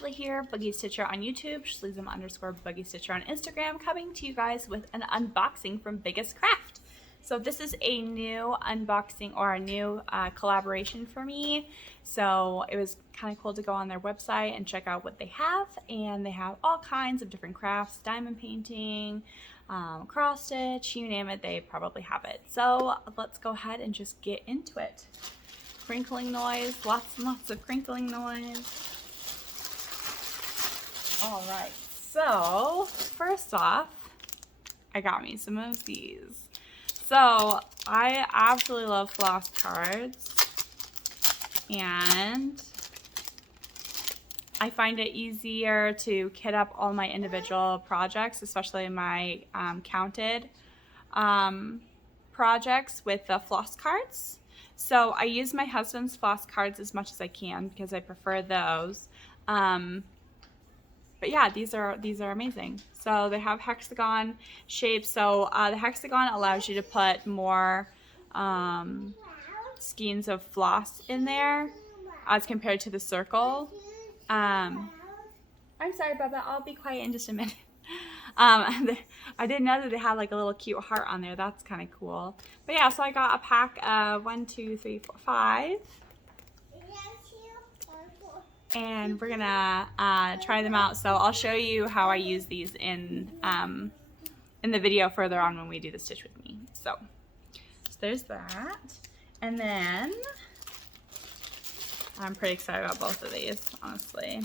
Ashley here, Boogie Stitcher on YouTube, Schleezem_Boogie Stitcher on Instagram, coming to you guys with an unboxing from Biggestcraft. So this is a new unboxing or a new collaboration for me. So it was kind of cool to go on their website and check out what they have. And they have all kinds of different crafts, diamond painting, cross stitch, you name it, they probably have it. So let's go ahead and just get into it. Crinkling noise, lots and lots of crinkling noise. All right, so first off, I got me some of these. So I absolutely love floss cards, and I find it easier to kit up all my individual projects, especially my counted projects with the floss cards. So I use my husband's floss cards as much as I can because I prefer those. But yeah, these are amazing. So they have hexagon shapes. So the hexagon allows you to put more skeins of floss in there as compared to the circle. I'm sorry, Bubba. I'll be quiet in just a minute. I didn't know that they had like a little cute heart on there. That's kind of cool. But yeah, so I got a pack of 1, 2, 3, 4, 5. And we're gonna try them out. So I'll show you how I use these in the video further on when we do the stitch with me. So there's that. And then I'm pretty excited about both of these, honestly.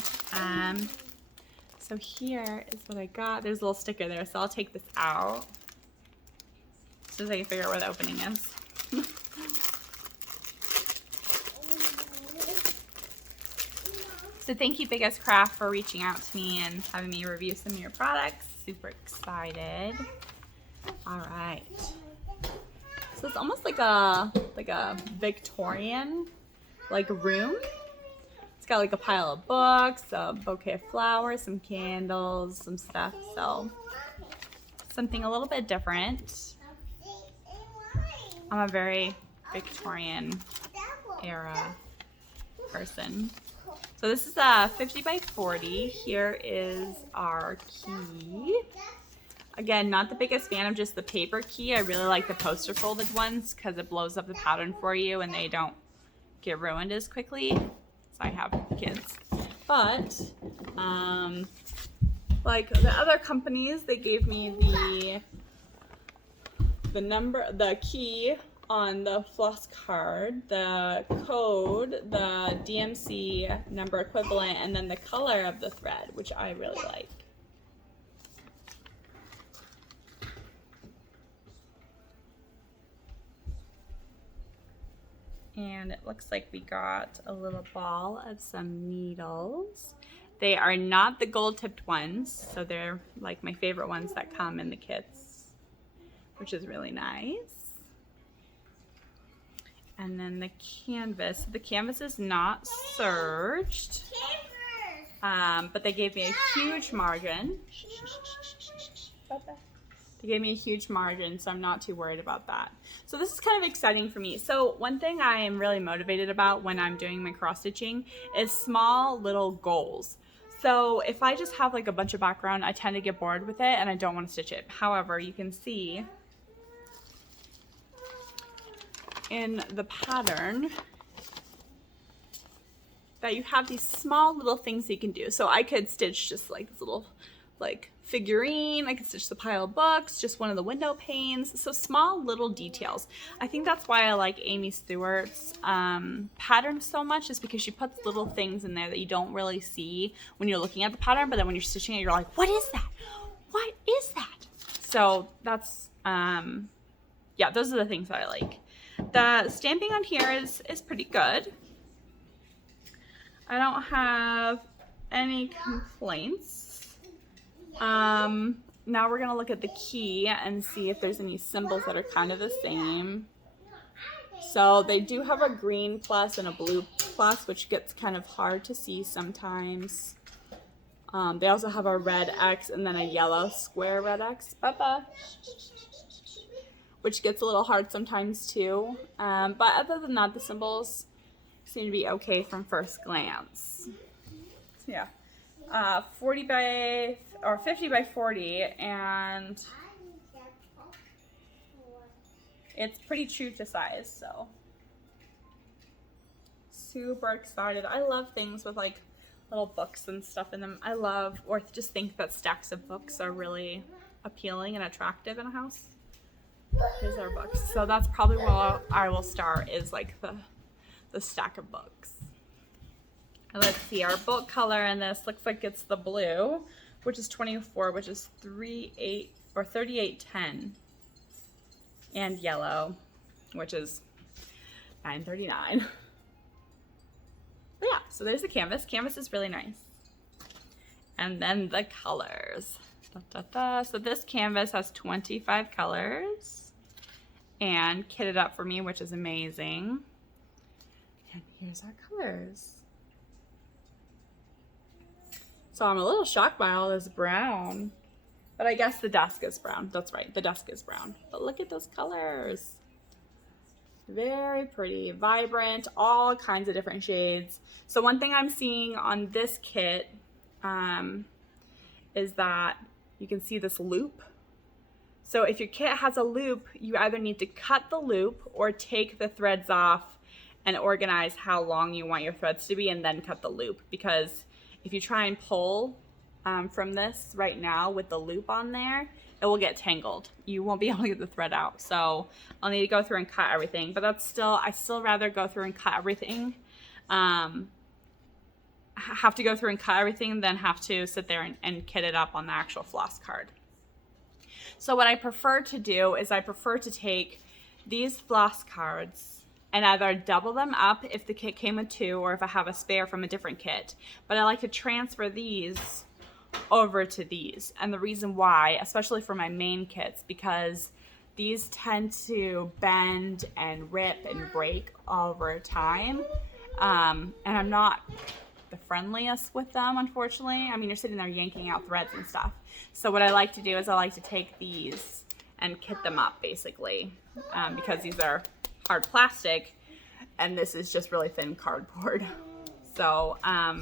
So here is what I got. There's a little sticker there, so I'll take this out so I can figure out where the opening is. So thank you, Biggestcraft, for reaching out to me and having me review some of your products. Super excited. All right. So it's almost like a Victorian room. It's got like a pile of books, a bouquet of flowers, some candles, some stuff. So something a little bit different. I'm a very Victorian era person. So this is a 50 by 40. Here is our key. Again, not the biggest fan of just the paper key. I really like the poster folded ones because it blows up the pattern for you and they don't get ruined as quickly. So I have kids. But like the other companies, they gave me the key on the floss card, the code, the DMC number equivalent, and then the color of the thread, which I really like. And it looks like we got a little ball of some needles. They are not the gold tipped ones, so they're like my favorite ones that come in the kits, which is really nice. And then the canvas. The canvas is not serged, but they gave me a huge margin. They gave me a huge margin, so I'm not too worried about that. So this is kind of exciting for me. So one thing I am really motivated about when I'm doing my cross stitching is small little goals. So if I just have like a bunch of background, I tend to get bored with it and I don't want to stitch it. However, you can see in the pattern that you have these small little things that you can do. So I could stitch just like this little figurine. I could stitch the pile of books, just one of the window panes. So small little details. I think that's why I like Amy Stewart's pattern so much, is because she puts little things in there that you don't really see when you're looking at the pattern, but then when you're stitching it, you're like, what is that? What is that? So that's, yeah, those are the things that I like. The stamping on here is pretty good. I don't have any complaints. Now we're gonna look at the key and see if there's any symbols that are kind of the same. So they do have a green plus and a blue plus, which gets kind of hard to see sometimes. They also have a red X and then a yellow square red X. Papa. Which gets a little hard sometimes too. But other than that, the symbols seem to be okay from first glance. So yeah, 40 by, or 50 by 40, and it's pretty true to size, so super excited. I love things with like little books and stuff in them. I love, or just think that stacks of books are really appealing and attractive in a house. Here's our books. So that's probably where I will start, is like the stack of books. And let's see, our book color in this looks like it's the blue, which is 24, which is 3810, and yellow, which is 939. But yeah, so there's the canvas. Canvas is really nice. And then the colors. So this canvas has 25 colors and kitted up for me, which is amazing. And here's our colors. So I'm a little shocked by all this brown, but I guess the desk is brown. That's right, the desk is brown. But look at those colors. Very pretty, vibrant, all kinds of different shades. So one thing I'm seeing on this kit is that you can see this loop. So if your kit has a loop, you either need to cut the loop or take the threads off and organize how long you want your threads to be and then cut the loop. Because if you try and pull from this right now with the loop on there, it will get tangled. You won't be able to get the thread out. So I'll need to go through and cut everything, but I still rather go through and cut everything. Have to go through and cut everything than have to sit there and kit it up on the actual floss card. So what I prefer to do is I prefer to take these floss cards and either double them up if the kit came with 2, or if I have a spare from a different kit. But I like to transfer these over to these. And the reason why, especially for my main kits, because these tend to bend and rip and break over time. And I'm not the friendliest with them, unfortunately. I mean, you're sitting there yanking out threads and stuff. So what I like to do is I like to take these and kit them up, basically, because these are hard plastic and this is just really thin cardboard. So I'm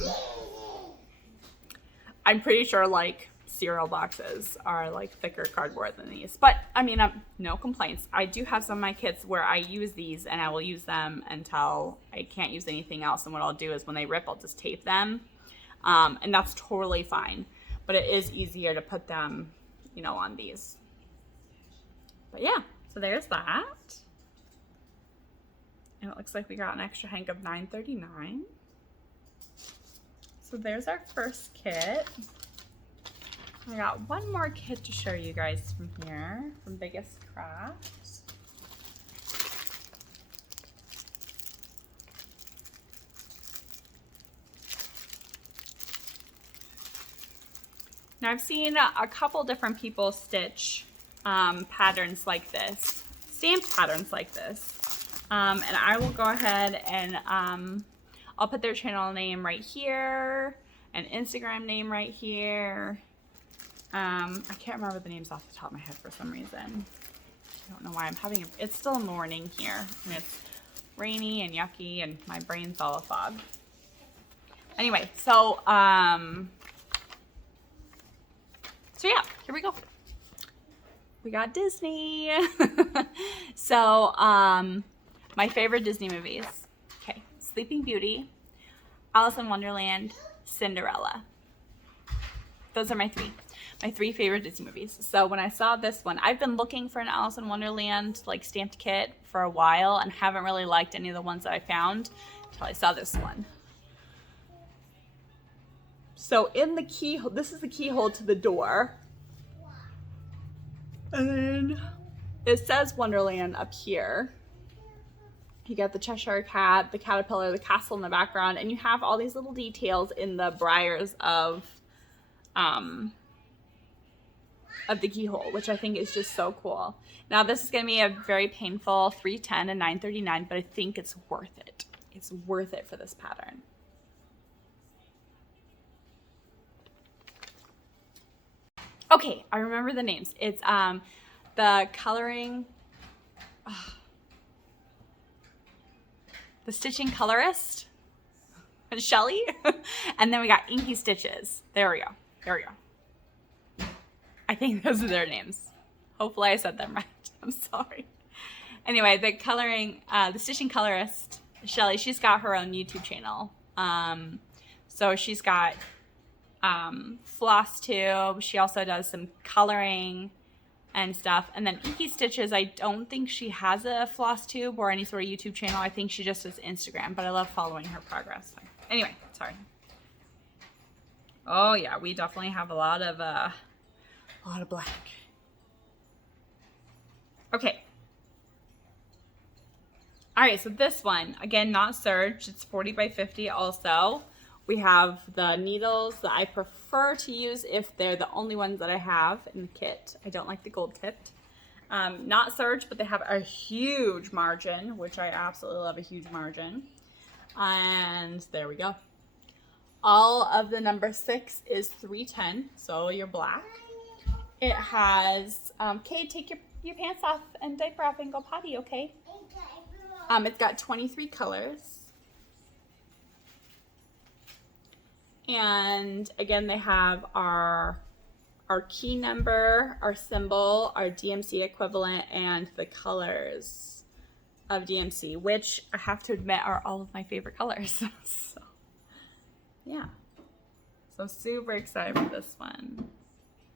pretty sure like cereal boxes are like thicker cardboard than these, but I mean, no complaints. I do have some of my kits where I use these and I will use them until I can't use anything else, and what I'll do is when they rip, I'll just tape them, and that's totally fine. But it is easier to put them, you know, on these. But yeah, so there's that. And it looks like we got an extra hank of $9.39. So there's our first kit. I got one more kit to show you guys from here, from Biggestcraft. Now I've seen a couple different people stitch patterns like this, stamped patterns like this. And I will go ahead and I'll put their channel name right here, and Instagram name right here. I can't remember the names off the top of my head for some reason. I don't know why I'm having it's still morning here, and it's rainy and yucky, and my brain's all a fog. Anyway, so yeah, here we go. We got Disney. So, my favorite Disney movies. Okay, Sleeping Beauty, Alice in Wonderland, Cinderella. Those are my three favorite Disney movies. So when I saw this one, I've been looking for an Alice in Wonderland like stamped kit for a while and haven't really liked any of the ones that I found until I saw this one. So in the keyhole, this is the keyhole to the door. And then it says Wonderland up here. You got the Cheshire Cat, the caterpillar, the castle in the background, and you have all these little details in the briars of the keyhole, which I think is just so cool. Now this is going to be a very painful $3.10 and $9.39, but I think it's worth it. It's worth it for this pattern. Okay, I remember the names. It's the coloring, the stitching colorist. Shelly. And then we got Inky Stitches. There we go. There we go. I think those are their names. Hopefully I said them right. I'm sorry. Anyway, the stitching colorist, Shelly, she's got her own YouTube channel. So she's got Flosstube. She also does some coloring and stuff. And then Inky Stitches, I don't think she has a Flosstube or any sort of YouTube channel. I think she just does Instagram, but I love following her progress. Anyway, sorry. Oh yeah, we definitely have a lot of black. Okay. All right, so this one, again, not serged. It's 40 by 50 also. We have the needles that I prefer to use if they're the only ones that I have in the kit. I don't like the gold tipped. Not serged, but they have a huge margin, which I absolutely love, a huge margin. And there we go. All of the number 6 is 310, so you're black. It has, Kate, take your pants off and diaper off and go potty, okay? It's got 23 colors. And again, they have our key number, our symbol, our DMC equivalent, and the colors of DMC, which I have to admit are all of my favorite colors. So, yeah. So super excited for this one.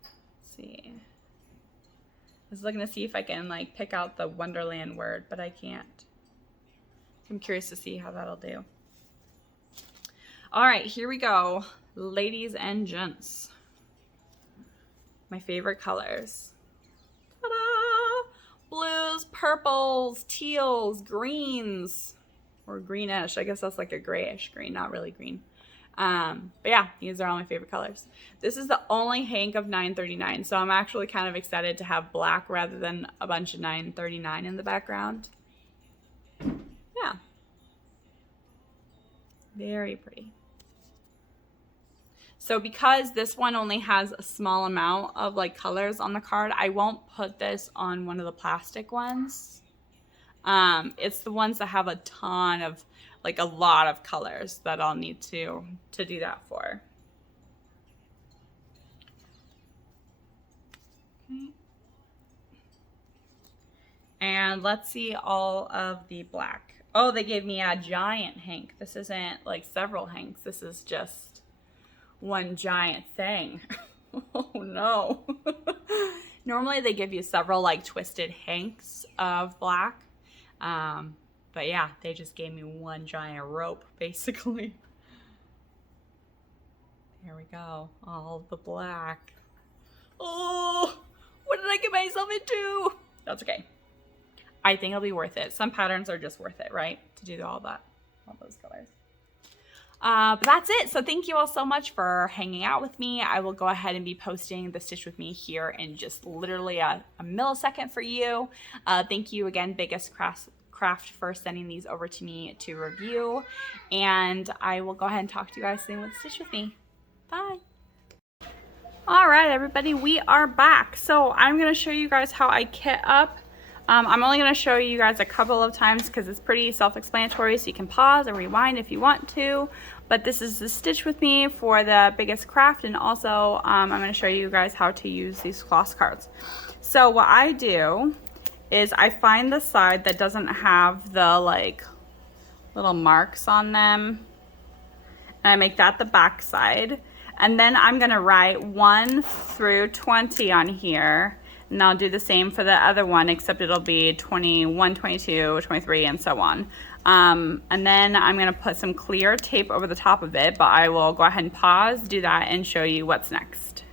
Let's see. I was looking to see if I can like pick out the Wonderland word, but I can't. I'm curious to see how that'll do. All right, here we go. Ladies and gents. My favorite colors. Ta-da! Blues, purples, teals, greens, or greenish. I guess that's like a grayish green, not really green. But yeah, these are all my favorite colors. This is the only hank of $9.39, so I'm actually kind of excited to have black rather than a bunch of $9.39 in the background. Yeah. Very pretty. So because this one only has a small amount of like colors on the card, I won't put this on one of the plastic ones. It's the ones that have a ton of, like a lot of colors that I'll need to do that for. Okay. And let's see all of the black. Oh, they gave me a giant hank. This isn't like several hanks. This is just one giant thing. Oh no. Normally they give you several like twisted hanks of black. But yeah, they just gave me one giant rope basically. Here we go. All the black. Oh, what did I get myself into? That's okay. I think it'll be worth it. Some patterns are just worth it, right? To do all those colors. But that's it. So thank you all so much for hanging out with me. I will go ahead and be posting the Stitch With Me here in just literally a millisecond for you. Thank you again, Biggestcraft, for sending these over to me to review. And I will go ahead and talk to you guys soon with Stitch With Me. Bye. All right, everybody, we are back. So I'm going to show you guys how I kit up. I'm only going to show you guys a couple of times because it's pretty self-explanatory, so you can pause and rewind if you want to. But this is the Stitch With Me for the Biggestcraft, and also I'm going to show you guys how to use these floss cards. So what I do is I find the side that doesn't have the like little marks on them, and I make that the back side. And then I'm going to write 1 through 20 on here. And I'll do the same for the other one, except it'll be 21, 22, 23, and so on. And then I'm going to put some clear tape over the top of it, but I will go ahead and pause, do that, and show you what's next.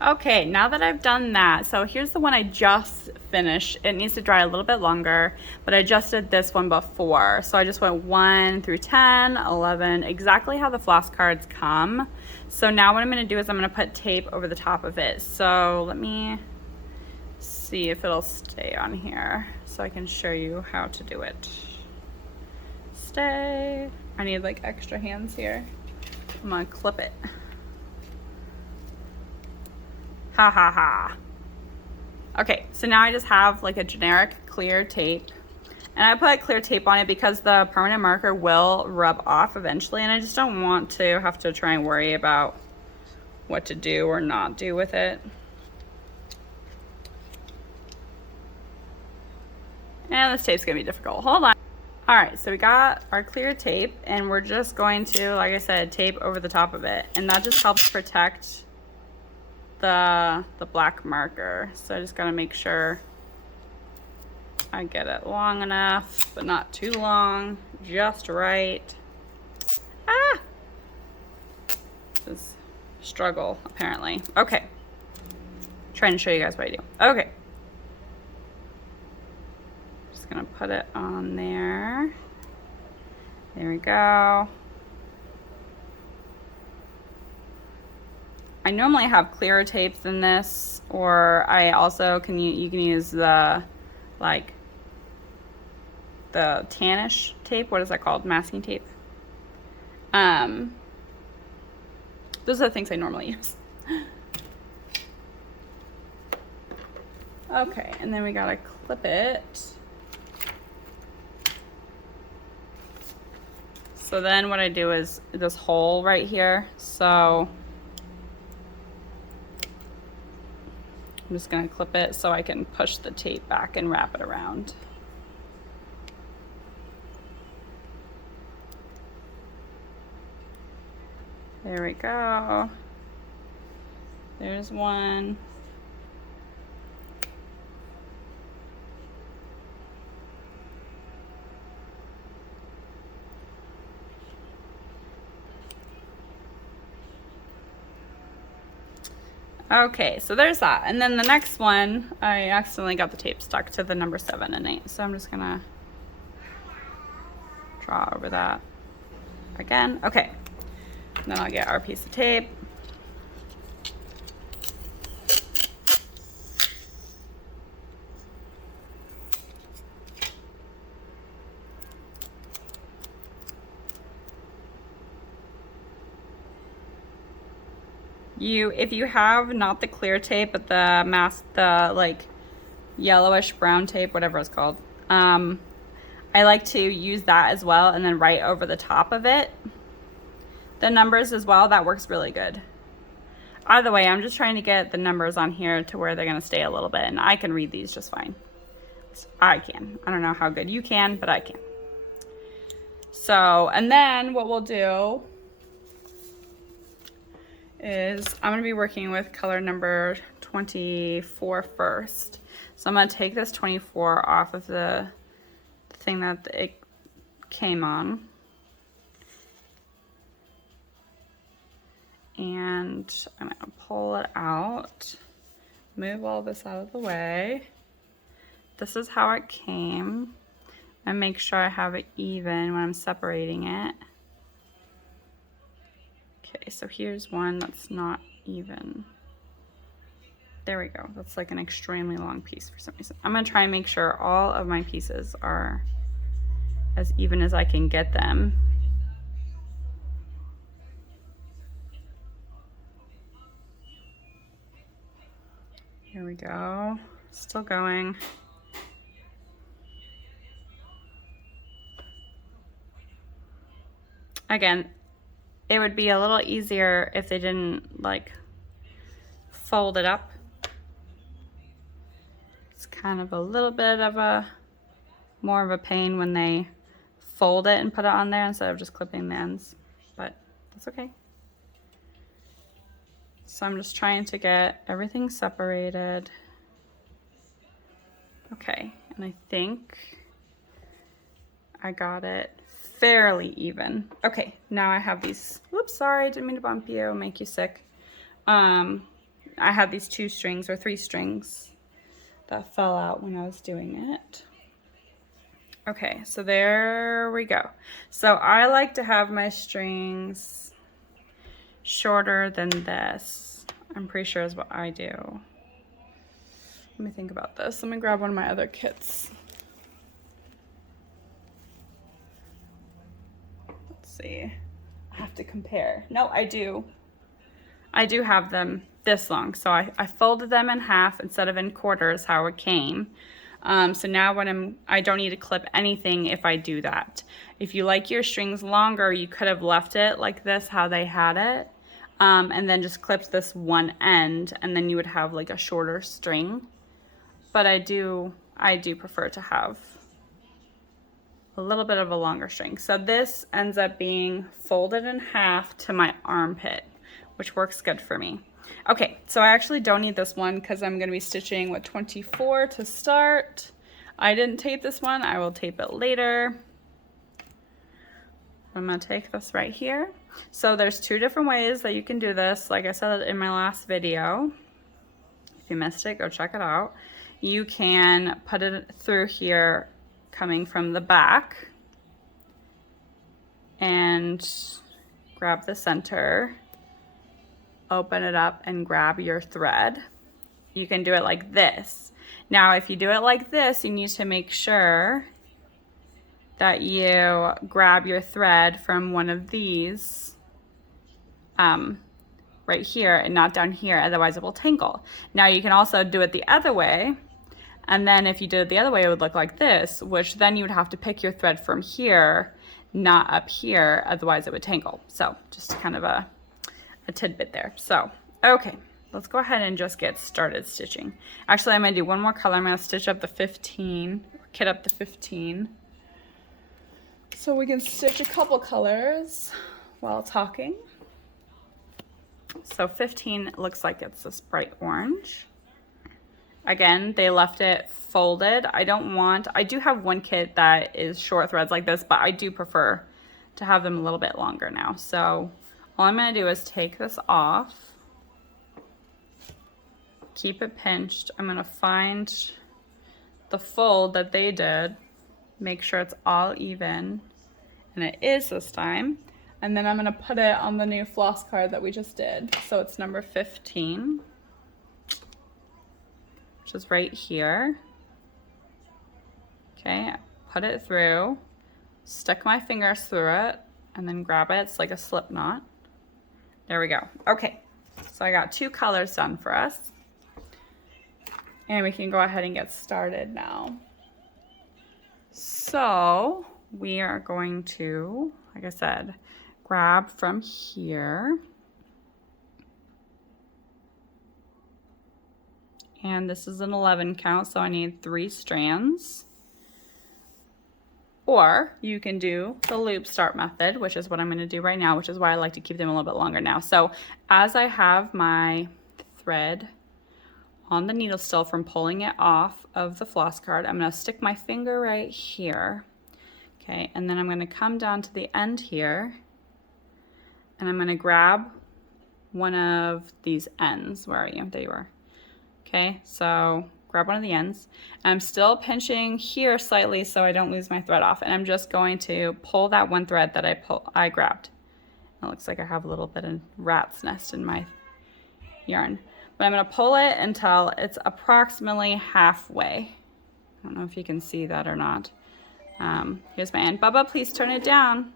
Okay, now that I've done that, so here's the one I just finished. It needs to dry a little bit longer, but I just did this one before. So I just went 1 through 10, 11, exactly how the floss cards come. So now what I'm going to do is I'm going to put tape over the top of it. So let me see if it'll stay on here so I can show you how to do it. Stay. I need like extra hands here. I'm gonna clip it. Ha ha ha. Okay, so now I just have like a generic clear tape, And I put clear tape on it because the permanent marker will rub off eventually, and I just don't want to have to try and worry about what to do or not do with it. And this tape's gonna be difficult. Hold on. All right, so we got our clear tape, and we're just going to, like I said, tape over the top of it, and that just helps protect the black marker. So I just gotta make sure I get it long enough, but not too long, just right. Ah! This is a struggle, apparently. Okay. Trying to show you guys what I do. Okay. Just gonna put it on there. There we go. I normally have clearer tapes than this, or I also can, you can use the, like, the tannish tape. What is that called? Masking tape. Those are the things I normally use. Okay, and then we gotta clip it. So then what I do is this hole right here. So I'm just gonna clip it so I can push the tape back and wrap it around. There we go. There's one. Okay, so there's that. And then the next one, I accidentally got the tape stuck to the number 7 and 8. So I'm just gonna draw over that again. Okay. And then I'll get our piece of tape. If you have not the clear tape, but the like yellowish brown tape, whatever it's called, I like to use that as well, and then write over the top of it the numbers as well. That works really good. Either way, I'm just trying to get the numbers on here to where they're gonna stay a little bit, and I can read these just fine. I can. I don't know how good you can, but I can. So, and then what we'll do is I'm gonna be working with color number 24 first. So I'm gonna take this 24 off of the thing that it came on. And I'm gonna pull it out, move all this out of the way. This is how it came. And make sure I have it even when I'm separating it. Okay, so here's one that's not even. There we go. That's like an extremely long piece for some reason. I'm gonna try and make sure all of my pieces are as even as I can get them. Here we go. Still going. Again, it would be a little easier if they didn't like fold it up. It's kind of a little bit of a more of a pain when they fold it and put it on there instead of just clipping the ends, but that's okay. So I'm just trying to get everything separated. Okay, and I think I got it fairly even. Okay, now I have these, whoops, sorry, I didn't mean to bump you, make you sick. I had these 2 strings or 3 strings that fell out when I was doing it. Okay, so there we go. So I like to have my strings shorter than this. I'm pretty sure is what I do. Let me think about this. Let me grab one of my other kits. Let's see. I have to compare. No, I do. I do have them this long. So I folded them in half instead of in quarters how it came. So now when I don't need to clip anything if I do that. If you like your strings longer, you could have left it like this, how they had it, and then just clipped this one end, and then you would have like a shorter string. But I do prefer to have a little bit of a longer string. So this ends up being folded in half to my armpit, which works good for me. Okay, so I actually don't need this one because I'm going to be stitching with 24 to start. I didn't tape this one. I will tape it later. I'm going to take this right here. So there's two different ways that you can do this. Like I said in my last video, if you missed it, go check it out. You can put it through here coming from the back and grab the center, open it up and grab your thread. You can do it like this. Now, if you do it like this, you need to make sure that you grab your thread from one of these right here and not down here, otherwise it will tangle. Now you can also do it the other way, and then if you did it the other way, it would look like this, which then you would have to pick your thread from here, not up here, otherwise it would tangle. So just kind of a tidbit there. So, okay, let's go ahead and just get started stitching. Actually, I'm gonna do one more color. I'm gonna stitch up the 15, kit up the 15. So we can stitch a couple colors while talking. So 15 looks like it's this bright orange. Again, they left it folded. I do have one kit that is short threads like this, but I do prefer to have them a little bit longer now. So all I'm gonna do is take this off, keep it pinched. I'm gonna find the fold that they did, make sure it's all even, and it is this time. And then I'm gonna put it on the new floss card that we just did. So it's number 15. Which is right here. Okay, put it through, stick my fingers through it, and then grab it. It's like a slip knot. There we go. Okay, so I got two colors done for us. And we can go ahead and get started now. So we are going to, like I said, grab from here. And this is an 11 count, so I need 3 strands. Or you can do the loop start method, which is what I'm gonna do right now, which is why I like to keep them a little bit longer now. So as I have my thread on the needle still from pulling it off of the floss card, I'm gonna stick my finger right here. Okay, and then I'm gonna come down to the end here, and I'm gonna grab one of these ends. Where are you? There you are. Okay, so grab one of the ends. I'm still pinching here slightly so I don't lose my thread off, and I'm just going to pull that one thread that I grabbed. It looks like I have a little bit of rat's nest in my yarn. But I'm gonna pull it until it's approximately halfway. I don't know if you can see that or not. Here's my end. Bubba, please turn it down.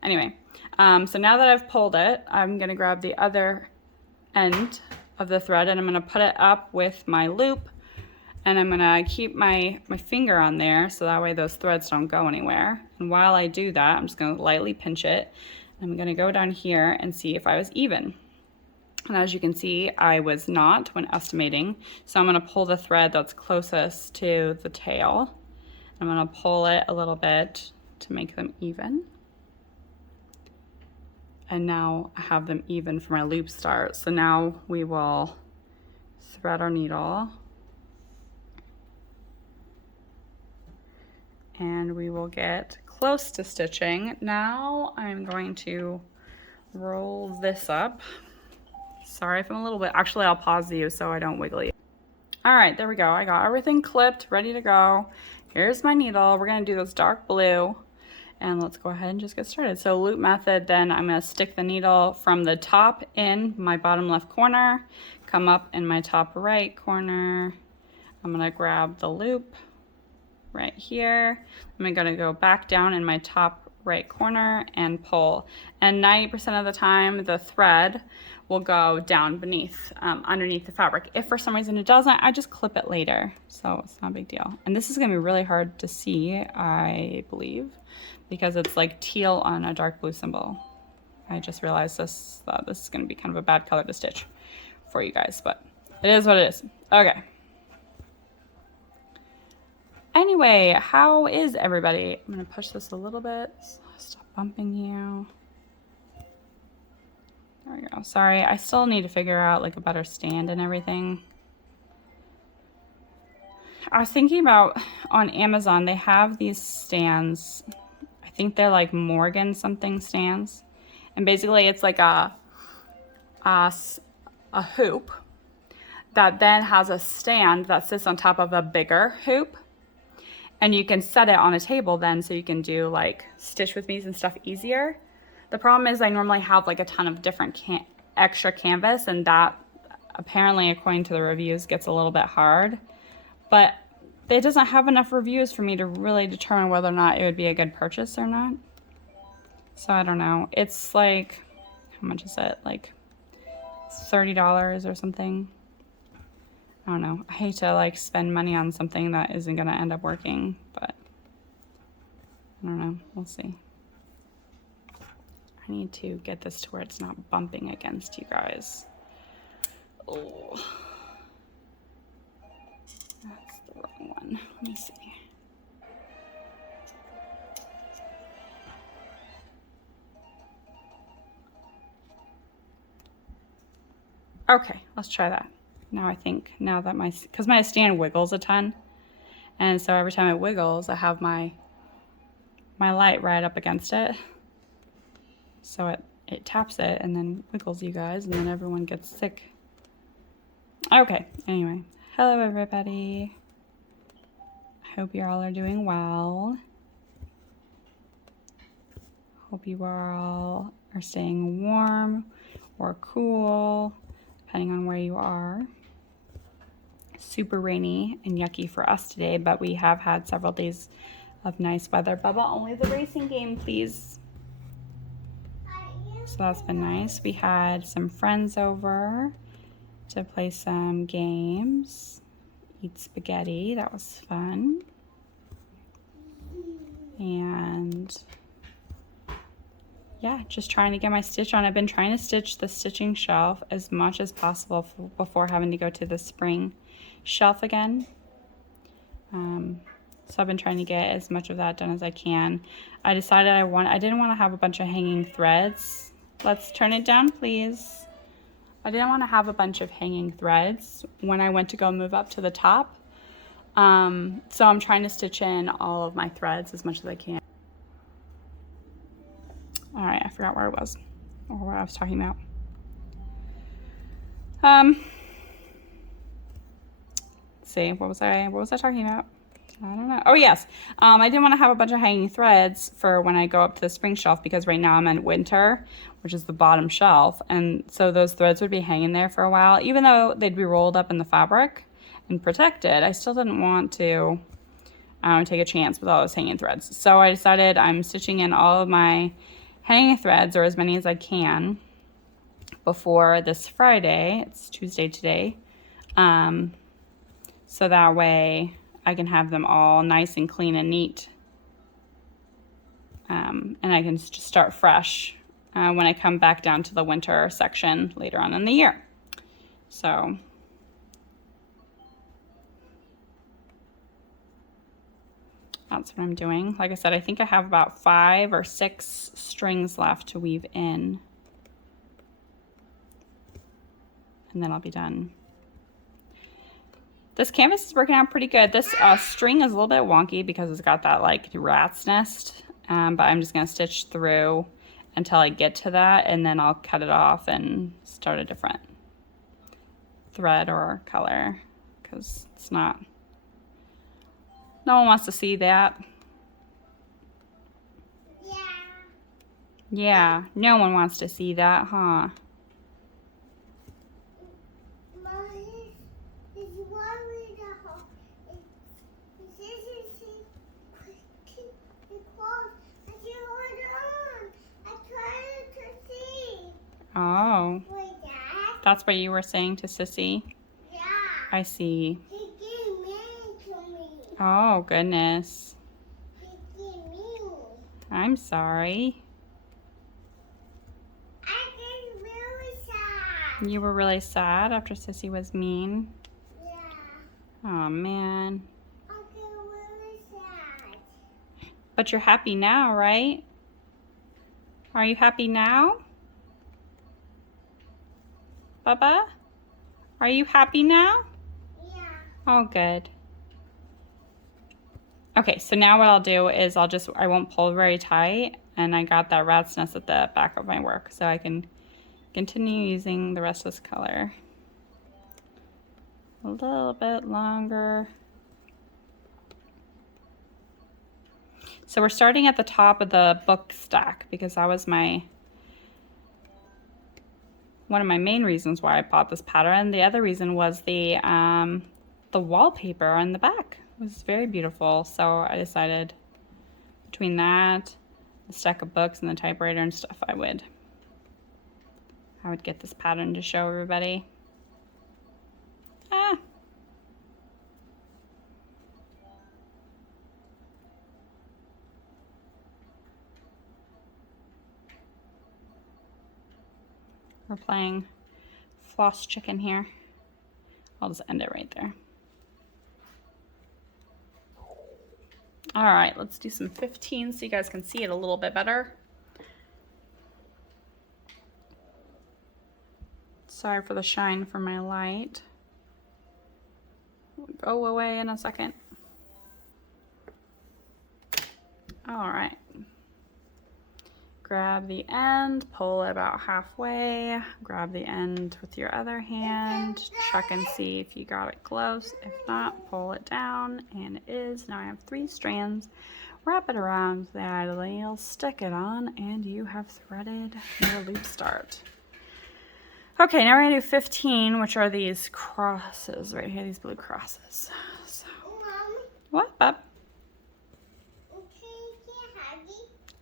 Anyway, so now that I've pulled it, I'm gonna grab the other end of the thread and I'm gonna put it up with my loop, and I'm gonna keep my finger on there so that way those threads don't go anywhere. And while I do that, I'm just gonna lightly pinch it. I'm gonna go down here and see if I was even. And as you can see, I was not when estimating. So I'm gonna pull the thread that's closest to the tail. I'm gonna pull it a little bit to make them even. And now I have them even for my loop start. So now we will thread our needle and we will get close to stitching. Now I'm going to roll this up. Sorry if I'm a little bit, actually I'll pause you so I don't wiggle you. All right, there we go. I got everything clipped, ready to go. Here's my needle. We're gonna do this dark blue. And let's go ahead and just get started. So loop method, then I'm gonna stick the needle from the top in my bottom left corner, come up in my top right corner. I'm gonna grab the loop right here. I'm gonna go back down in my top right corner and pull. And 90% of the time the thread will go down beneath, underneath the fabric. If for some reason it doesn't, I just clip it later, so it's not a big deal. And this is gonna be really hard to see, I believe, because it's like teal on a dark blue symbol. I just realized this is gonna be kind of a bad color to stitch for you guys, but it is what it is. Okay. Anyway, how is everybody? I'm gonna push this a little bit. Stop bumping you. There we go. Sorry, I still need to figure out like a better stand and everything. I was thinking about on Amazon, they have these stands. I think they're like Morgan something stands. And basically it's like a hoop that then has a stand that sits on top of a bigger hoop. And you can set it on a table then so you can do like stitch with me's and stuff easier. The problem is I normally have like a ton of different extra canvas, and that apparently according to the reviews gets a little bit hard. But it doesn't have enough reviews for me to really determine whether or not it would be a good purchase or not. So I don't know. It's like, how much is it? Like $30 or something. I don't know. I hate to like spend money on something that isn't going to end up working, but I don't know. We'll see. I need to get this to where it's not bumping against you guys. Oh, that's the wrong one. Let me see. Okay, let's try that. Now I think, now that because my stand wiggles a ton, and so every time it wiggles, I have my light right up against it. So it taps it and then wiggles you guys, and then everyone gets sick. Okay, anyway. Hello everybody. I hope you all are doing well. Hope you all are staying warm or cool, depending on where you are. Super rainy and yucky for us today, but we have had several days of nice weather. Bubba, only the racing game, please. So that's been nice. We had some friends over to play some games, eat spaghetti. That was fun. And yeah, just trying to get my stitch on. I've been trying to stitch the stitching shelf as much as possible before having to go to the spring shelf again. So I've been trying to get as much of that done as I can. I decided I didn't want to have a bunch of hanging threads. Let's turn it down, please. I didn't want to have a bunch of hanging threads when I went to go move up to the top. So I'm trying to stitch in all of my threads as much as I can. All right, I forgot where I was or what I was talking about. Let's see, what was I talking about? I don't know. Oh yes, I didn't want to have a bunch of hanging threads for when I go up to the spring shelf, because right now I'm in winter, which is the bottom shelf, and so those threads would be hanging there for a while. Even though they'd be rolled up in the fabric and protected, I still didn't want to take a chance with all those hanging threads. So I decided I'm stitching in all of my hanging threads, or as many as I can, before this Friday. It's Tuesday today. So that way I can have them all nice and clean and neat. And I can just start fresh when I come back down to the winter section later on in the year. So that's what I'm doing. Like I said, I think I have about 5 or 6 strings left to weave in, and then I'll be done. This canvas is working out pretty good. This string is a little bit wonky because it's got that like rat's nest, but I'm just gonna stitch through until I get to that, and then I'll cut it off and start a different thread or color, because it's not, no one wants to see that. Yeah, no one wants to see that, huh? Oh. That's what you were saying to Sissy? Yeah. I see. He gave mean to me. Oh, goodness. He gave mean. I'm sorry. I get really sad. You were really sad after Sissy was mean? Yeah. Oh, man. I get really sad. But you're happy now, right? Are you happy now? Bubba? Are you happy now? Yeah. Oh, good. Okay, so now what I'll do is I won't pull very tight, and I got that rat's nest at the back of my work, so I can continue using the rest of this color. A little bit longer. So we're starting at the top of the book stack because that was one of my main reasons why I bought this pattern. The other reason was the wallpaper on the back. It was very beautiful, so I decided between that, the stack of books, and the typewriter and stuff, I would get this pattern to show everybody. We're playing Floss Chicken here. I'll just end it right there. All right, let's do some 15 so you guys can see it a little bit better. Sorry for the shine from my light. We'll go away in a second. All right. Grab the end, pull it about halfway, grab the end with your other hand, check and see if you got it close. If not, pull it down, and it is. Now I have 3 strands. Wrap it around that nail, stick it on, and you have threaded your loop start. Okay, now we're gonna do 15, which are these crosses right here, these blue crosses. So, what, bub?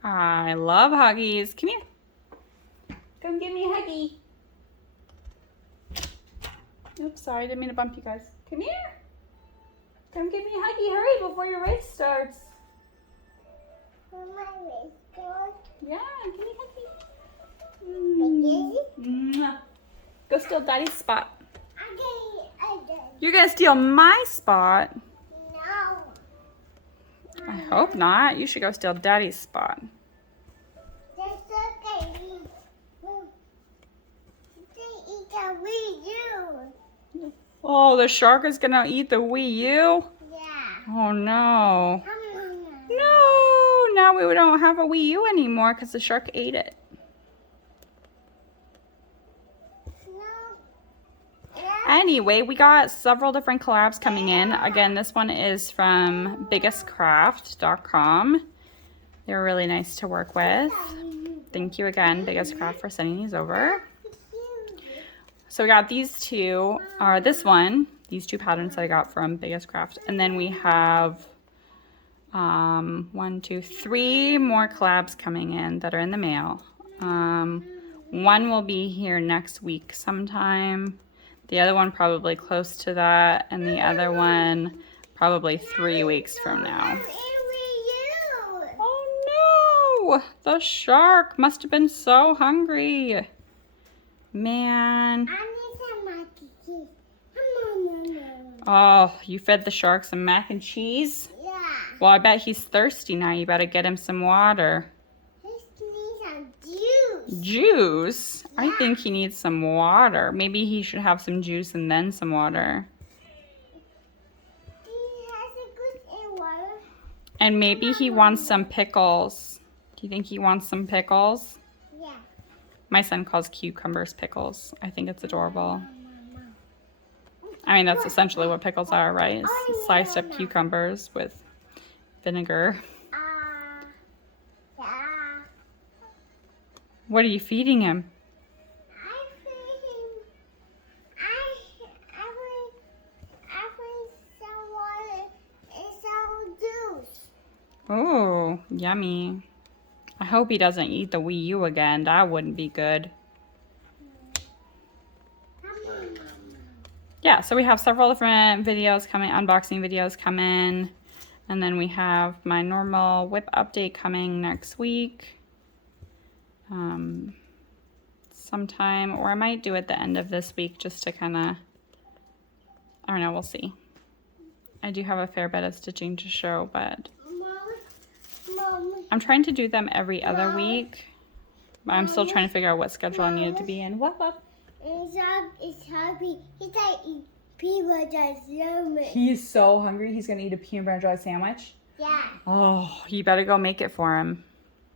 I love huggies. Come here. Come give me a huggy. Oops, sorry, didn't mean to bump you guys. Come here. Come give me a huggy. Hurry before your race starts. When my race starts? Yeah, give me a huggy. Go steal Daddy's spot. You're gonna steal my spot? No. I hope not. You should go steal Daddy's spot. Oh, the shark is gonna eat the Wii U? Yeah. Oh no. No, now we don't have a Wii U anymore because the shark ate it. Anyway, we got several different collabs coming in. Again, this one is from Biggestcraft.com. They're really nice to work with. Thank you again, Biggestcraft, for sending these over. So we got these two, or this one, these 2 patterns that I got from Biggestcraft. And then we have 1, 2, 3 more collabs coming in that are in the mail. One will be here next week sometime. The other one probably close to that, and the other one probably 3 weeks from now. Oh no! The shark must have been so hungry. Man. Oh, you fed the shark some mac and cheese? Yeah. Well, I bet he's thirsty now. You better get him some water. He needs some juice. Juice? Yeah. I think he needs some water. Maybe he should have some juice and then some water. He has a good water. And maybe he wants some pickles. Do you think he wants some pickles? Yeah. My son calls cucumbers pickles. I think it's adorable. I mean, that's essentially what pickles are, right? It's sliced up cucumbers with vinegar. Yeah. What are you feeding him? I put some water and some juice. Oh, yummy. I hope he doesn't eat the Wii U again. That wouldn't be good. yeah, so we have several different videos coming, unboxing videos coming. And then we have my normal whip update coming next week. Sometime, or I might do it the end of this week just to kind of, I don't know, we'll see. I do have a fair bit of stitching to show, but I'm trying to do them every other week. But I'm still trying to figure out what schedule I need it to be in. What? It's hungry. He's like eat peanut butter sandwich. He's so hungry. He's going to eat a peanut butter jelly sandwich? Yeah. Oh, you better go make it for him.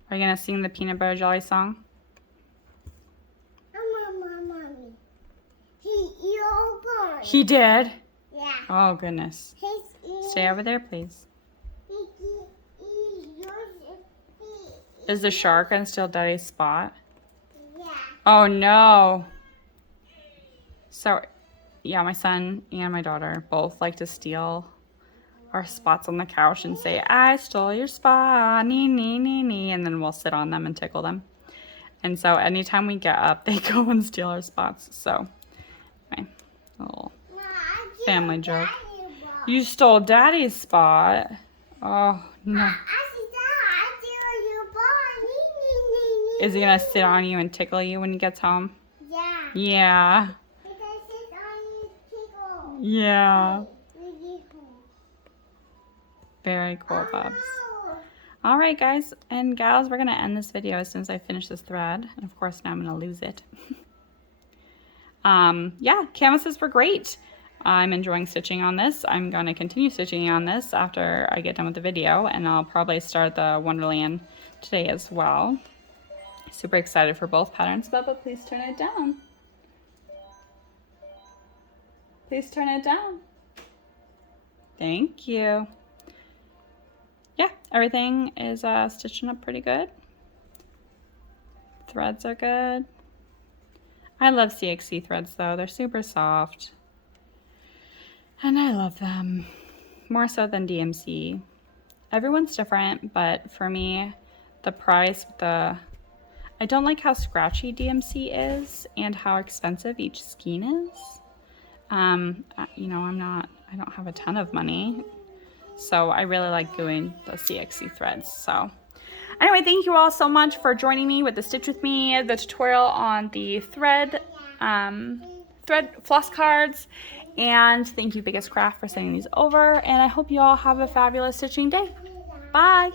Are you going to sing the peanut butter jelly song? Mommy. He eat all part. He did? Yeah. Oh, goodness. Stay over there, please. Is the shark gonna steal Daddy's spot? Yeah. Oh, no. So, yeah, my son and my daughter both like to steal our spots on the couch and say, I stole your spot, nee, nee, nee, nee, and then we'll sit on them and tickle them. And so anytime we get up, they go and steal our spots. So, anyway, a little family joke. You stole Daddy's spot? Oh, no. Is he gonna sit on you and tickle you when he gets home? Yeah. Yeah. Because it's on you tickle. Yeah. Really cool. Very cool, Bubs. All right, guys and gals, we're gonna end this video as soon as I finish this thread. And of course, now I'm gonna lose it. Yeah, canvases were great. I'm enjoying stitching on this. I'm gonna continue stitching on this after I get done with the video, and I'll probably start the Wonderland today as well. Super excited for both patterns. Bubba, please turn it down. Please turn it down. Thank you. Yeah, everything is stitching up pretty good. Threads are good. I love CXC threads though. They're super soft. And I love them. More so than DMC. Everyone's different, but for me, the price, I don't like how scratchy DMC is and how expensive each skein is. You know, I don't have a ton of money. So I really like doing the CXC threads. So anyway, thank you all so much for joining me with the Stitch With Me, the tutorial on the thread floss cards. And thank you Biggestcraft for sending these over. And I hope you all have a fabulous stitching day. Bye.